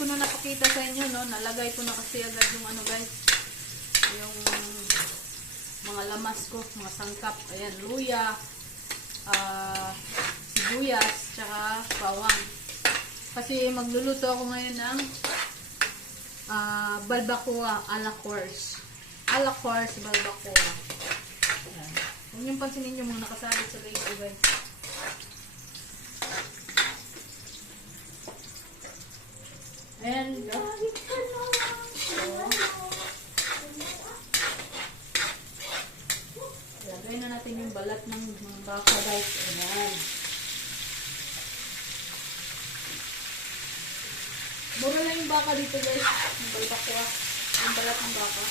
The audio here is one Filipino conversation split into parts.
ko na napakita sa inyo, no? Nalagay ko na kasi agad yung ano guys. Yung mga lamas ko, mga sangkap. Ayan, luya, ah, sibuyas, tsaka bawang. Kasi magluluto ako ngayon ng ah, balbacoa a la course. A la course balbacoa. Ayan. Huwag niyong pansinin yung mga nakasabit sa base Ayan guys. Lagay na natin yung balat ng baka guys. Ayan. Mura lang yung baka dito guys. Yung balbakwa. Yung balat ng baka.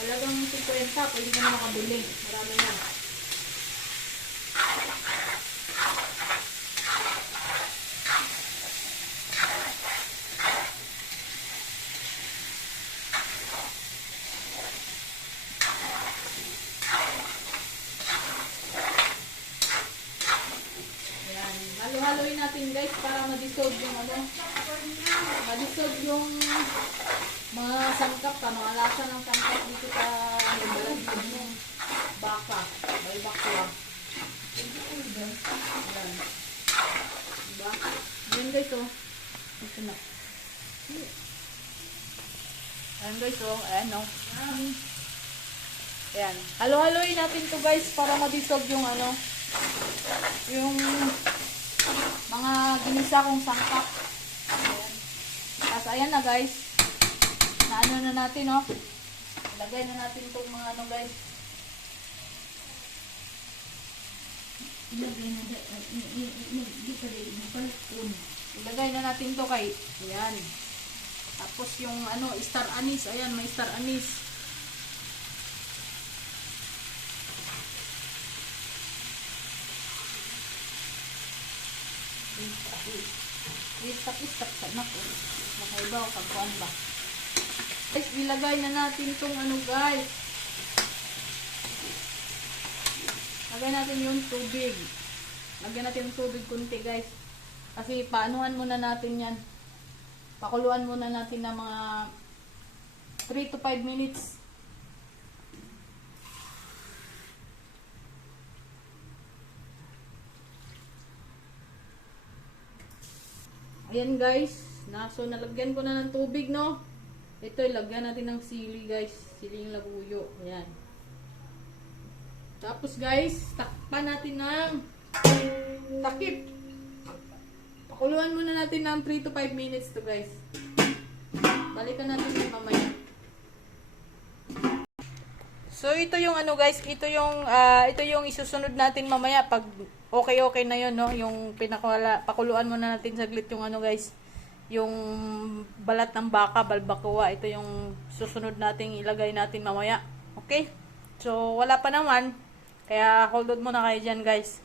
Halagang 50, pwede ka na makabili. Marami na. Ayan. Halo-haloin natin guys ma-dissolve yung ano. Ma-dissolve yung mga sangkap ka. Mga lasa ng sangkap dito sa ano, balat ng baka. May bakla. Ayan. Diba? Ayan guys oh. Ito na. Ayan guys oh. Ayan oh. Ayan. Halo-haloin natin to guys para ma-dissolve yung ano yung mga ginisa kong sangkap. Ayan. Tapos ayan na guys. Na ano na natin oh. Lagay na natin itong mga ano guys. Ilagay na. Ilagay na natin to kay. Ayan. Tapos yung ano, star anise. Ayan, may star anise. Istak-istak sa nako. Makaibaw pagkuan ba. Guys, ilagay na natin tong ano guys. Lagay natin yung tubig. Lagyan natin yung tubig kunti guys. Kasi paanuhan muna natin yan. Pakuluan muna natin ng mga 3 to 5 minutes. Ayan guys. Na, so nalagyan ko na ng tubig no. Ito ilagyan natin ng sili guys. Siling labuyo. Ayan. Tapos guys, takpan natin ng takip. Pakuluan muna natin ng 3 to 5 minutes to guys. Balikan natin mamaya. So ito yung ano guys, ito yung ah, ito yung isusunod natin mamaya pag okay okay na yon no, yung pinakawala pakuluan muna natin saglit yung ano guys, yung balat ng baka, balbacoa, ito yung susunod nating ilagay natin mamaya. Okay? So wala pa naman, kaya hold on muna kayo diyan guys.